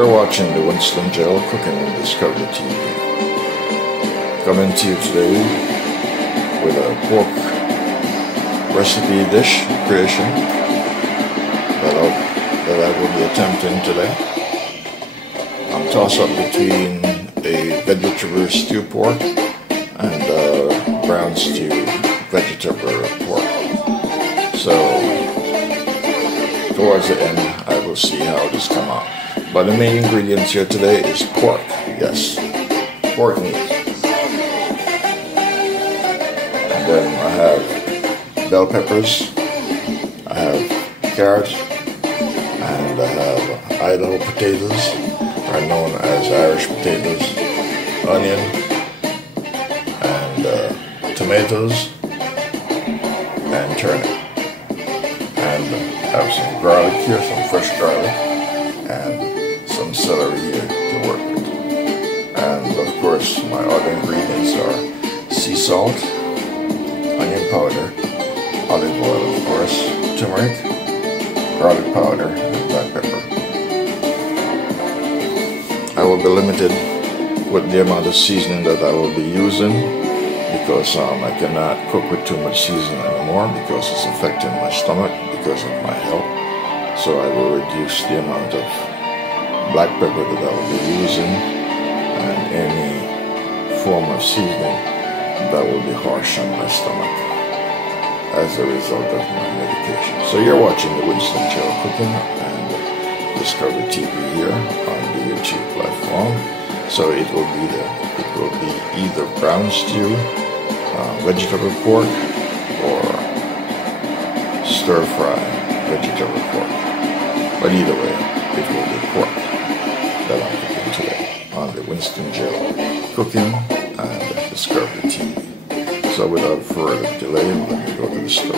You're watching the Winston Cooking and Discovery TV. Coming to you today with a pork recipe dish creation that I will be attempting today. I'm toss-up between a vegetable stew pork and brown stew vegetable pork. So towards the end I will see how this come out. But the main ingredients here today is pork. Yes, pork meat. And then I have bell peppers, I have carrots, and I have Idaho potatoes, are known as Irish potatoes, onion, and tomatoes, and turnip. And I have some garlic here, some fresh garlic, and some celery here to work with. And of course my other ingredients are sea salt, onion powder, olive oil of course, turmeric, garlic powder, and black pepper. I will be limited with the amount of seasoning that I will be using because I cannot cook with too much seasoning anymore because it's affecting my stomach because of my health. So I will reduce the amount of black pepper that I will be using and any form of seasoning that will be harsh on my stomach as a result of my medication. So you're watching the Winston Cooking and Discovery TV here on the YouTube platform. So it will be either brown stew, vegetable pork, or stir fry vegetable pork. But either way, it will be pork that I'm cooking today on the Winston Cooking and Discovery TV. So without further delay, let me go to the stove.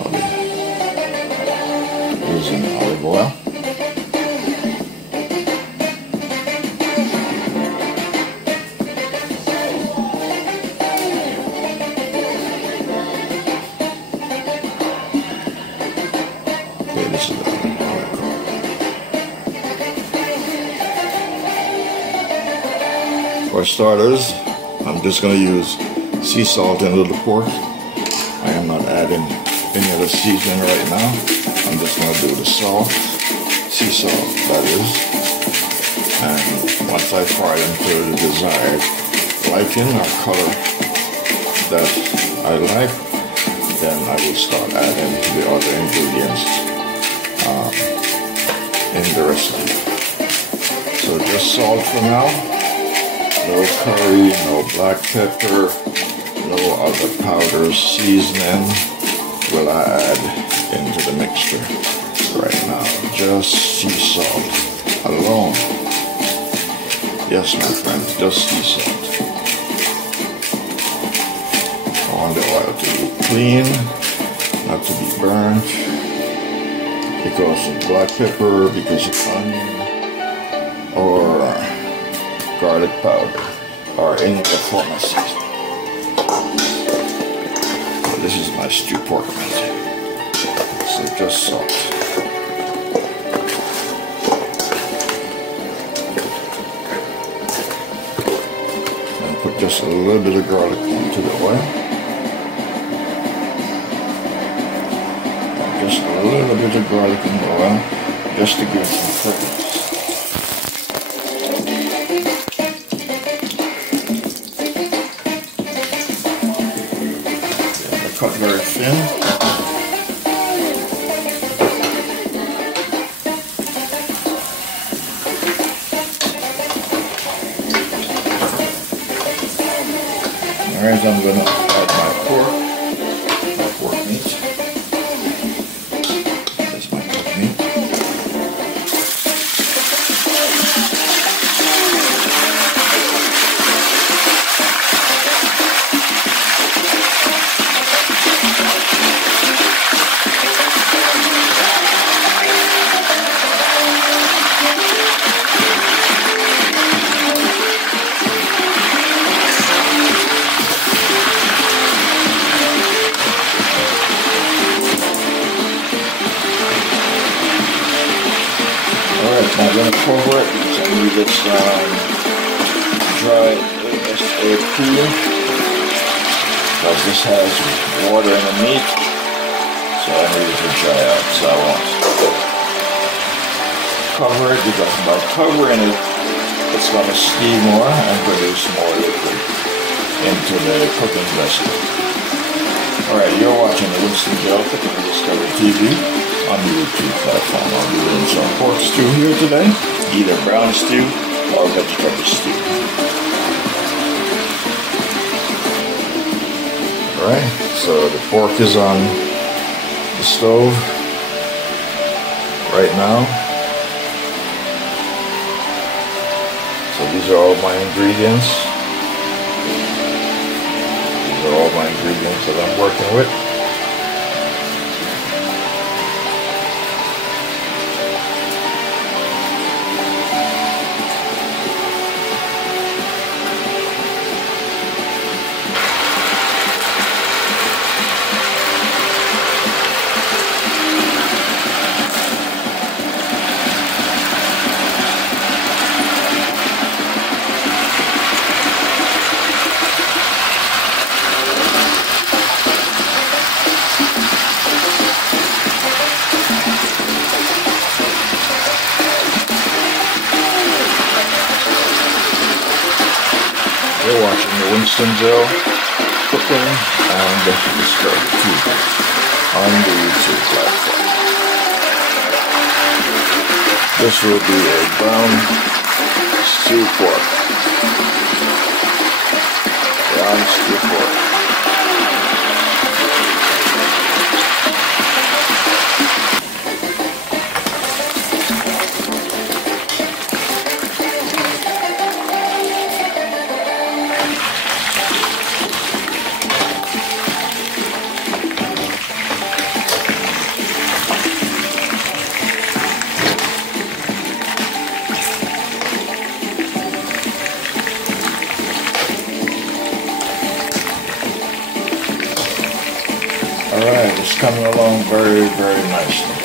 I'll be using olive oil. For starters, I'm just going to use sea salt into the pork. I am not adding any other seasoning right now. I'm just going to do the salt, sea salt that is. And once I fry them to the desired liking or color that I like, then I will start adding the other ingredients in the recipe. So just salt for now. No curry, no black pepper, no other powders, seasoning will I add into the mixture right now. Just sea salt alone. Yes, my friends, just sea salt. I want the oil to be clean, not to be burnt, because of black pepper, because of onion, or garlic powder, or any other form of seasoning. So this is my stew pork meat. So just salt. And put just a little bit of garlic into the oil. And just a little bit of garlic in the oil, just to give some flavor. Cut very thin. Alright, I'm going to add my pork meat. That's my pork meat. I'm going to cover it because I need it dry cool, because this has water in the meat, so I need it to dry out. So I want to cover it, because by covering it, it's going to steam more and produce more liquid into the cooking vessel. Alright, you're watching the Winston Gel Cooking on Dicovery TV on the YouTube platform. I'll be doing some pork stew here today, either brown stew or vegetable stew. Alright, so the pork is on the stove right now. So these are all my ingredients. These are all my ingredients that I'm working with. You're watching the Winston Gel Cooking and Dicovery TV on the YouTube platform. This will be a brown stew pork. Brown stew pork. Alright, it's coming along very, very nicely.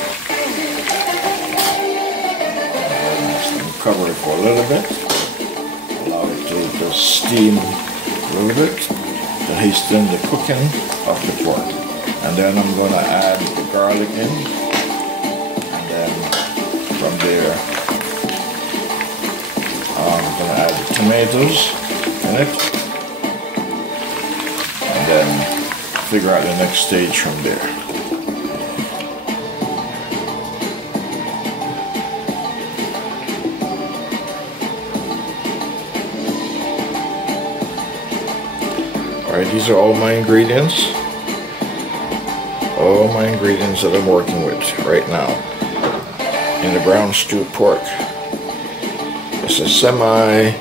Let me cover it for a little bit. Allow it to steam a little bit to hasten the cooking of the pork. And then I'm going to add the garlic in. And then from there, I'm going to add the tomatoes in it. And then figure out the next stage from there. Alright, these are all my ingredients. All my ingredients that I'm working with right now in the brown stewed pork. It's a semi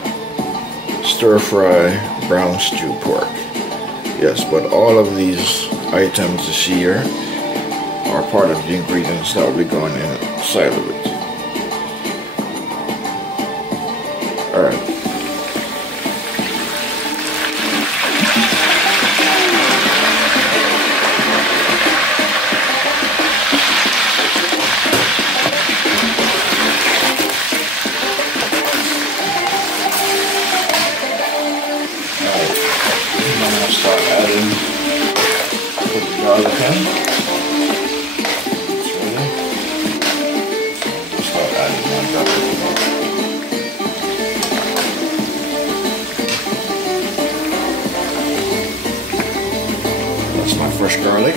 stir fry brown stewed pork. Yes, but all of these items you see here are part of the ingredients that will be going inside of it. Alright. I'm going to start adding the garlic in. It's ready. So I'll start adding my garlic. That's my fresh garlic.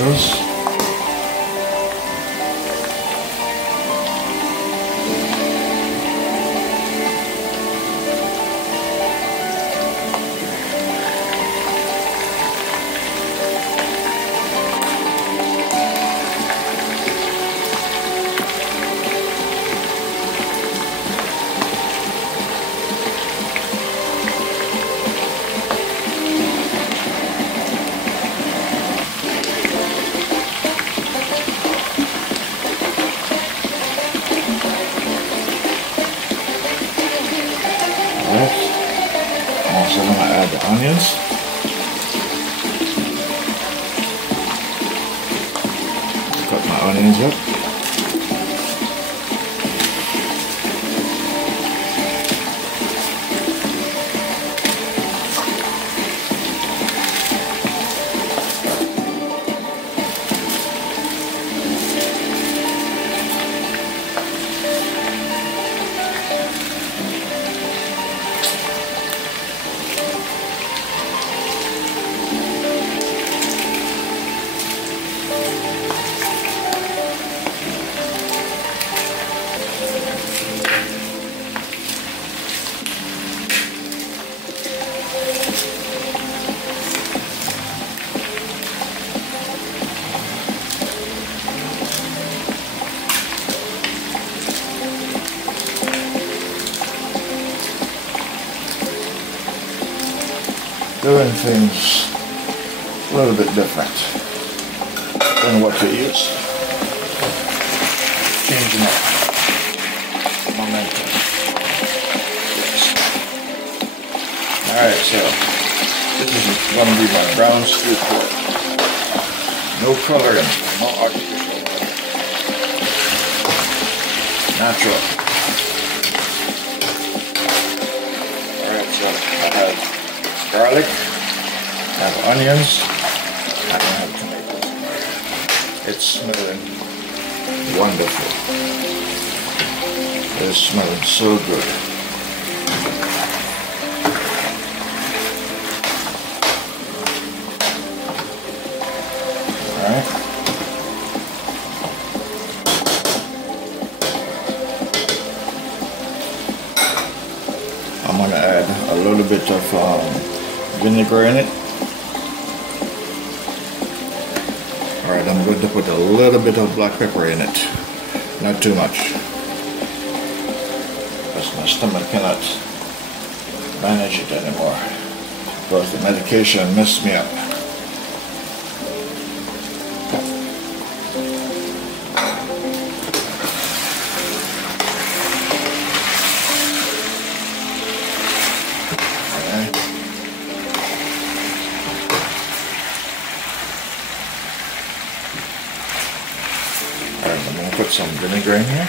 tomatoes. I'm also going to add the onions. Cut my onions up. Doing things a little bit different than what you used. Changing up momentum. Yes. Alright, so this is going to be my brown stew pork. No coloring, no artificial color. Natural. Alright, so I have garlic, I have onions, I have tomatoes. It's smelling wonderful. It's smelling so good. Alright. I'm going to add a little bit of vinegar in it. Alright, I'm going to put a little bit of black pepper in it. Not too much. Because my stomach cannot manage it anymore. Because the medication messed me up. I'm going to put some vinegar in here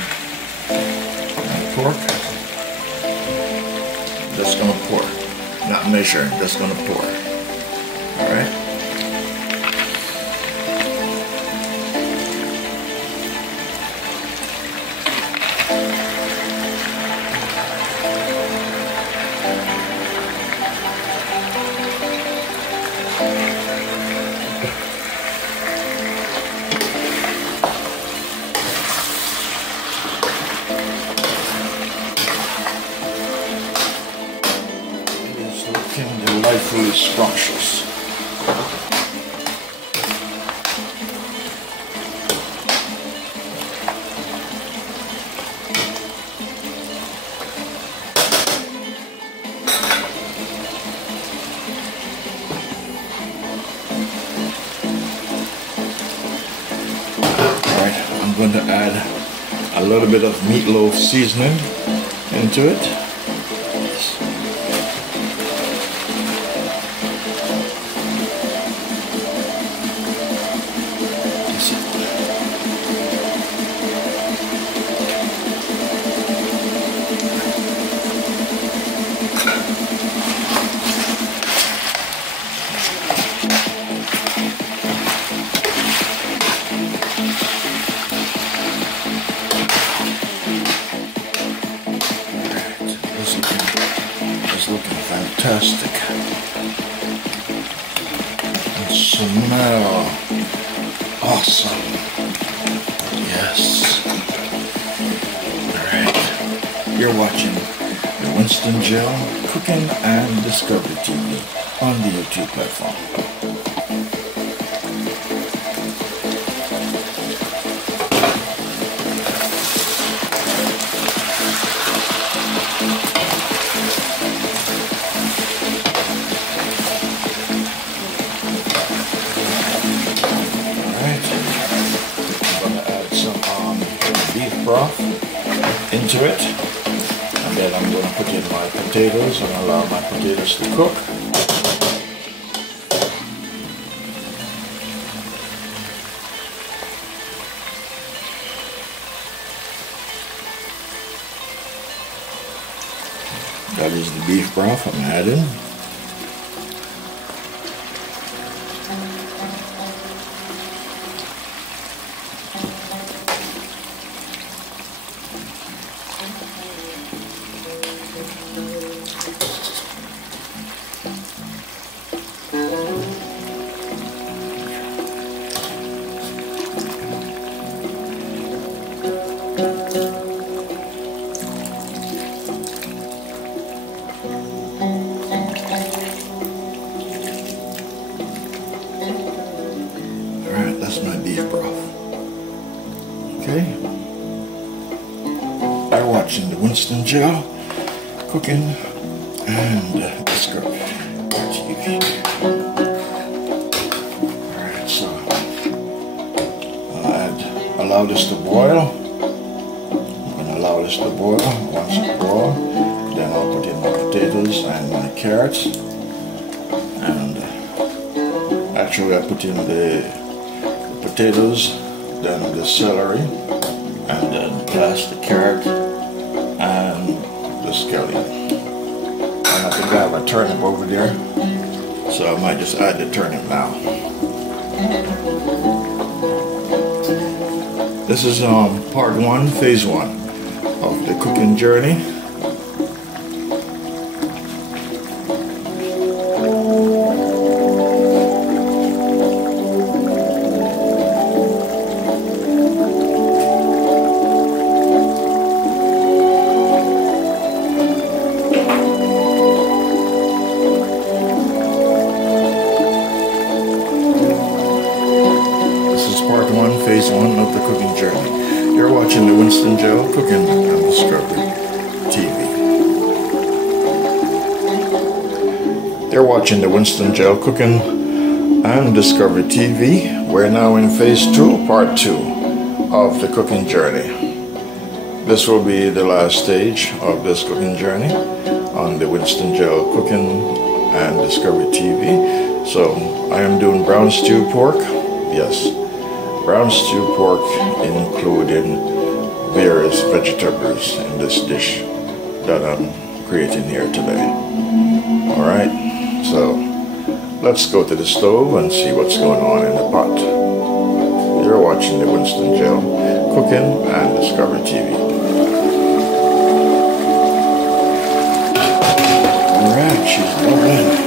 and pork. Just going to pour, not measure, just going to pour. Alright. Delightfully scrumptious. Alright, I'm going to add a little bit of meatloaf seasoning into it. Looking fantastic. And smell awesome. Yes. Alright. You're watching the Winston Gel Cooking and Discovery TV on the YouTube platform. Broth into it, and then I'm going to put in my potatoes and allow my potatoes to cook. That is the beef broth I'm adding. That's my beef broth. Okay. I'm watching the Winston Gel Cooking and Discovery TV. Alright, so I'll allow this to boil. I'm going to allow this to boil. Once it boils, then I'll put in my potatoes and my carrots. And actually I put in the potatoes, then the celery, and then last the carrot and the scallion. And I think I have a turnip over there, so I might just add the turnip now. This is part 1, phase 1 of the cooking journey. Phase 1 of the cooking journey. You're watching the Winston Gel Cooking and Discovery TV. You're watching the Winston Gel Cooking and Discovery TV. We're now in phase 2, part 2 of the cooking journey. This will be the last stage of this cooking journey on the Winston Gel Cooking and Discovery TV. So I am doing brown stew pork. Yes. Brown stew pork, including various vegetables in this dish that I'm creating here today. Alright, so let's go to the stove and see what's going on in the pot. You're watching the Winston Gel Cooking and Discovery TV. Alright, she's bubbling.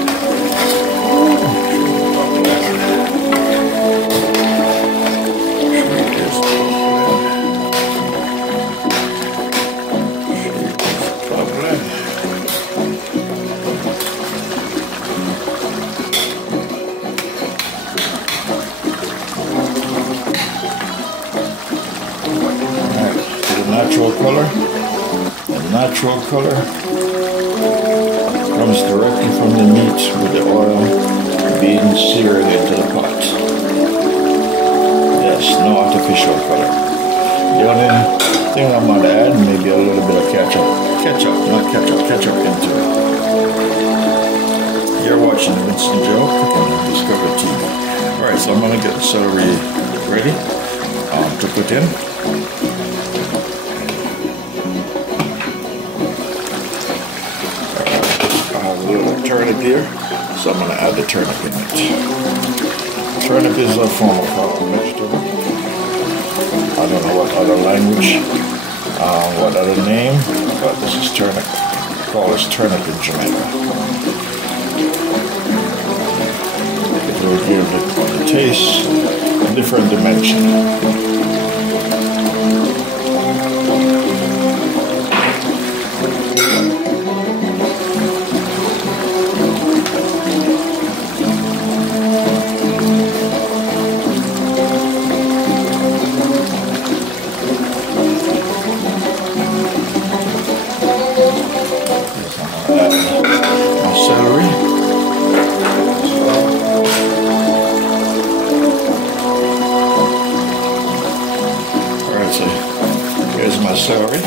The natural color comes directly from the meat with the oil being seared into the pot. Yes, no artificial color. The only thing I'm going to add, maybe a little bit of ketchup into it. You're watching Winston Gel Cooking and Discovery TV. Alright, so I'm going to get the celery ready to put in. Turnip here, so I'm going to add the turnip in it. Turnip is a form of vegetable. I don't know what other language, what other name, but this is turnip. We call this turnip in Jamaica. It will give it the taste different dimension. Here's my celery.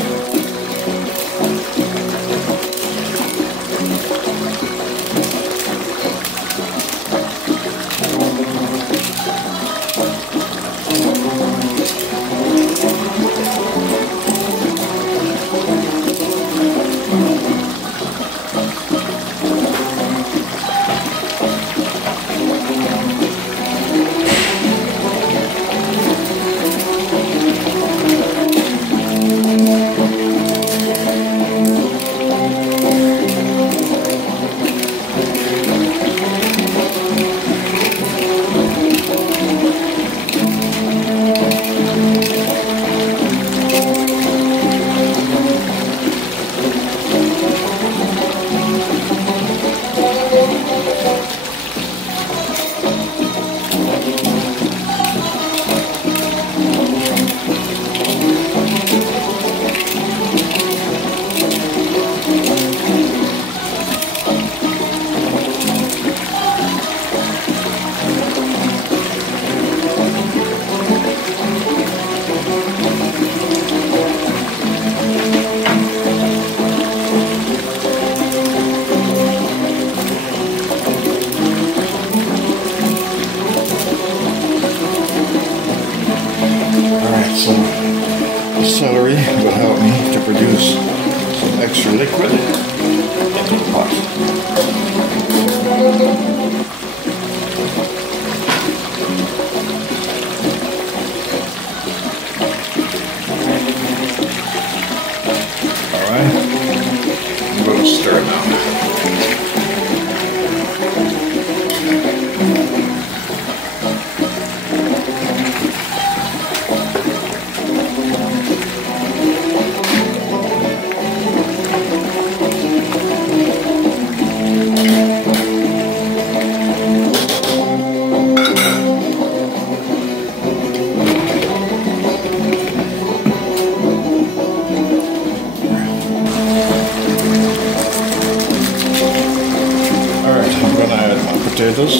So the celery will help me to produce some extra liquid into the pot. Alright, I'm going to stir now. Potatoes.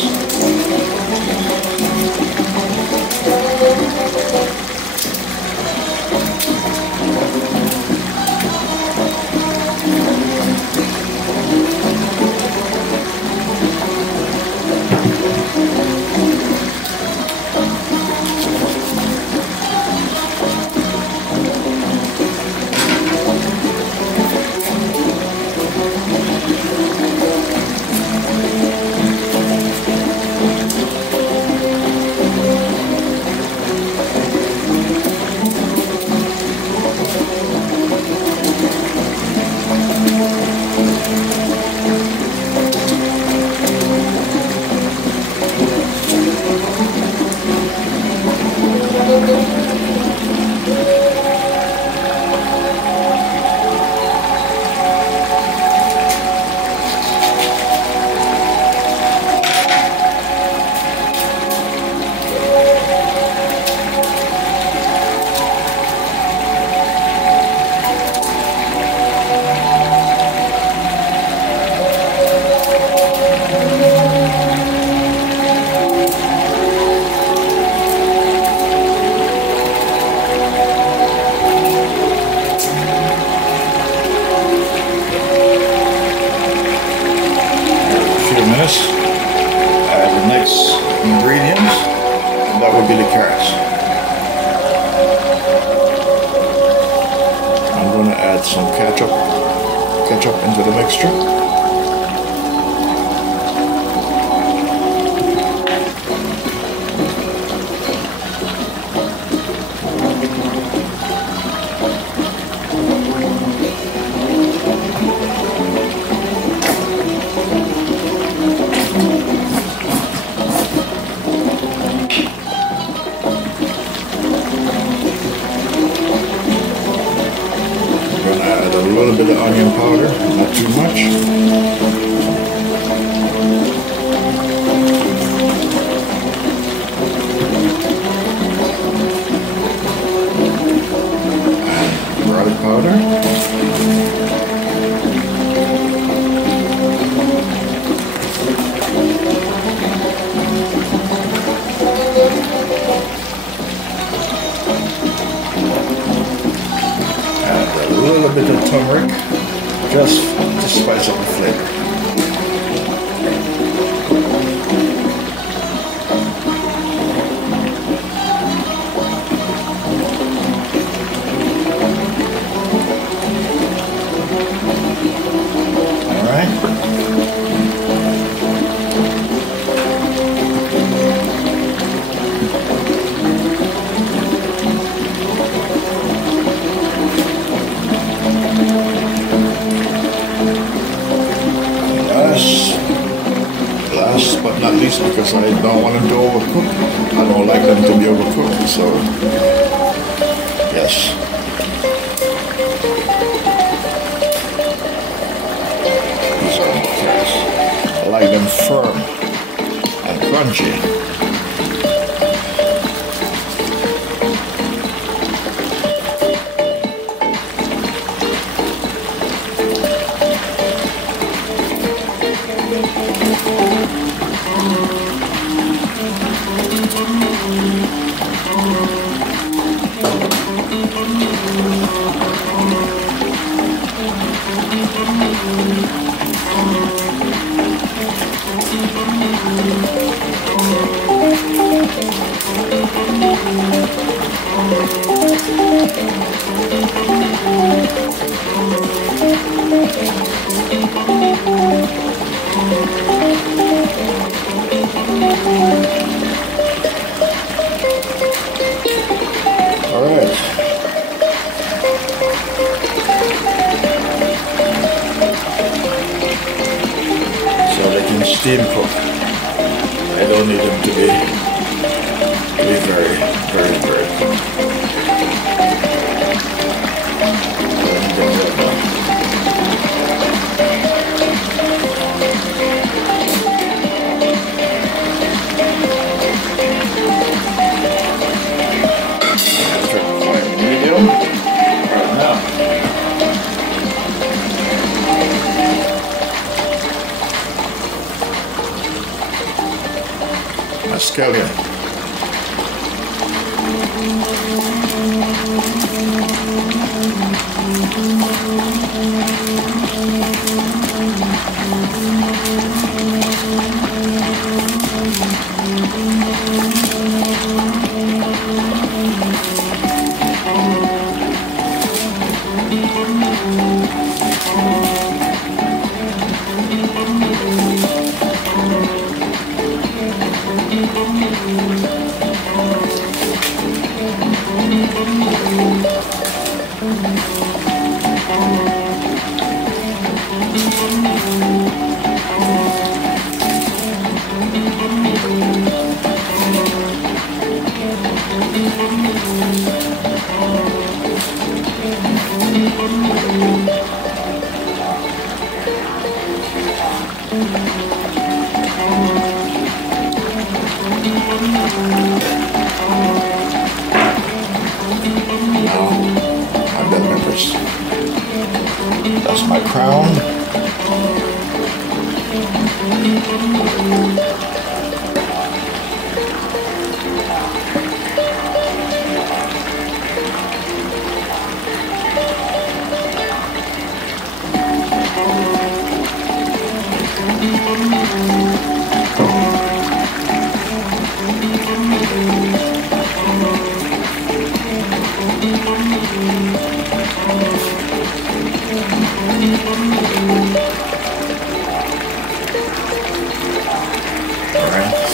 Add the next ingredients, and that would be the carrots. I'm going to add some ketchup into the mixture. little bit of onion powder, not too much. And garlic powder. A little bit of turmeric, just to spice up the flavor. All right. Last but not least, because I don't want them to overcook. I don't like them to be overcooked, so yes. These are fries. I like them firm and crunchy. Steam cook. I don't need them to be very cooked. Medium right now. Scallion. That's my crown.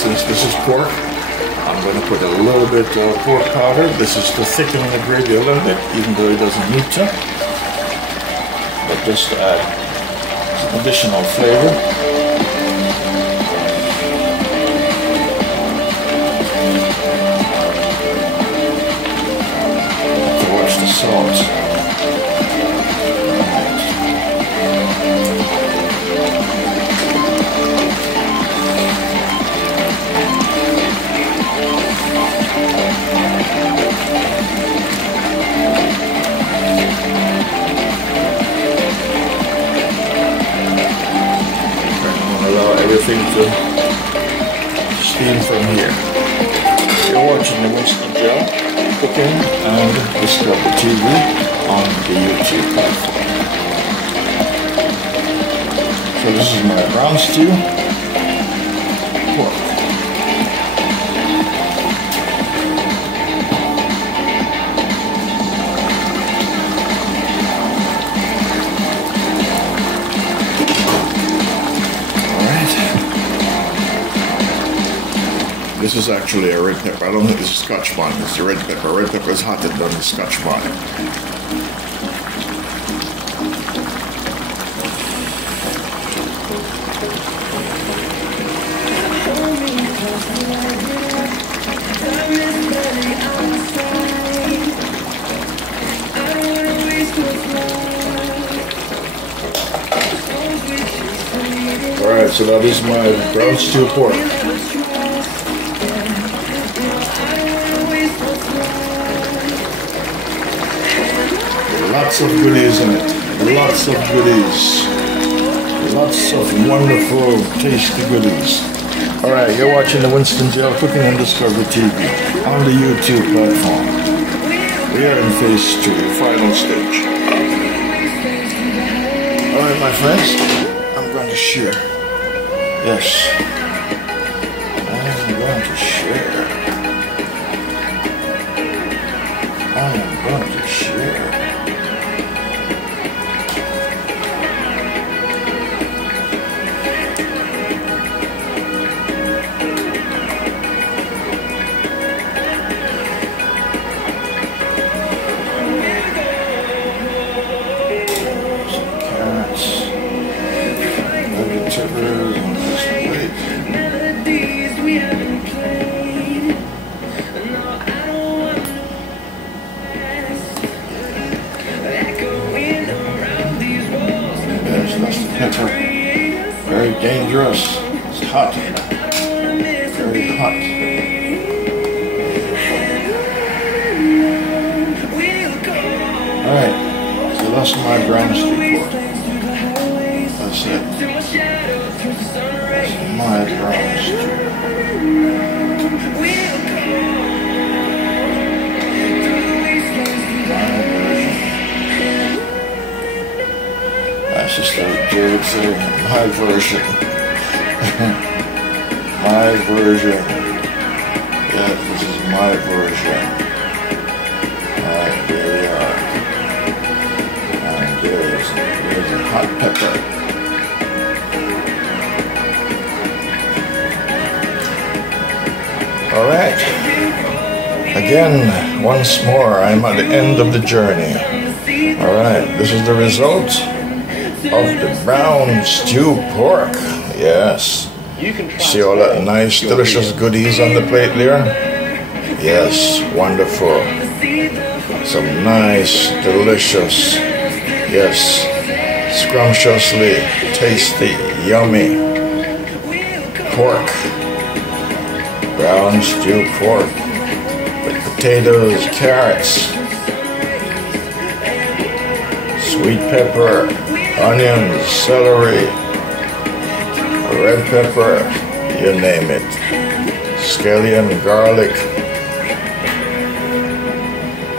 Since this is pork, I'm going to put a little bit of pork powder. This is to thicken the gravy a little bit, even though it doesn't need to. But just to add some additional flavor. To watch the salt. Right. to steam from here. You're watching the Winston Gel Cooking and Dicovery TV on the YouTube platform. So this is my brown stew pork. This is actually a red pepper. I don't think this is Scotch bonnet. It's a red pepper. Red pepper is hotter than the Scotch bonnet. Alright, so that is my brown stew pork. Lots of goodies in it. Lots of goodies. Lots of wonderful, tasty goodies. Alright, you're watching the Winston Gel Cooking and Dicovery TV on the YouTube platform. We are in phase 2, final stage. Alright, my friends, I'm going to share. Yes. I'm going to share. I am going to share. Pepper, very dangerous. It's hot, very hot. Alright, so that's my brown stew pork. That's it. That's my brown stew. That's just like David said, my version. My version. Yeah, this is my version. Alright, there we are. And there's a hot pepper. Alright. Again, once more, I'm at the end of the journey. Alright, this is the result of the brown stew pork. Yes. See all that nice, delicious goodies on the plate there? Yes, wonderful. Some nice, delicious, yes, scrumptiously tasty, yummy pork. Brown stew pork with potatoes, carrots, sweet pepper, onions, celery, red pepper, you name it, scallion, garlic,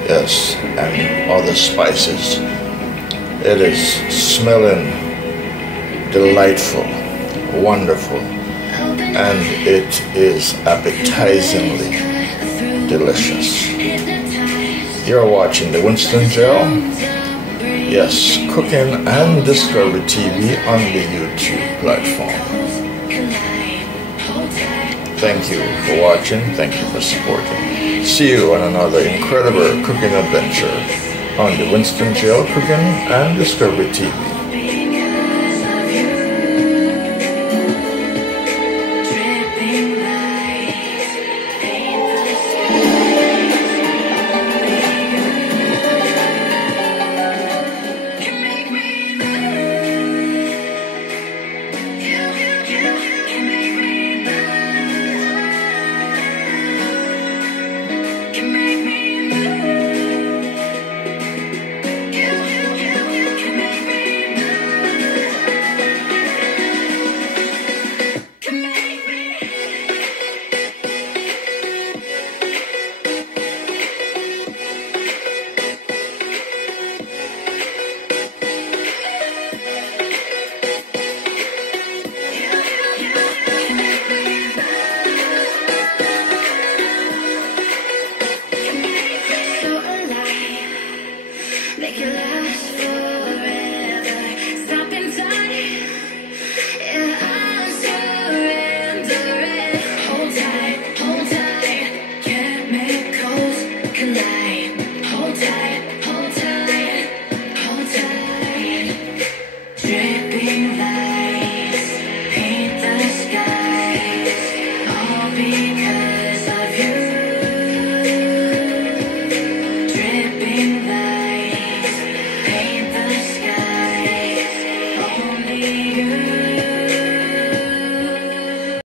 yes, and other spices. It is smelling delightful, wonderful, and it is appetizingly delicious. You're watching the Winston Gel. Yes, Cooking and Dicovery TV on the YouTube platform. Thank you for watching. Thank you for supporting. See you on another incredible cooking adventure on the Winston Gel Cooking and Dicovery TV. make it last forever. Stop in time, yeah, I'm surrendering. Hold tight, chemicals collide.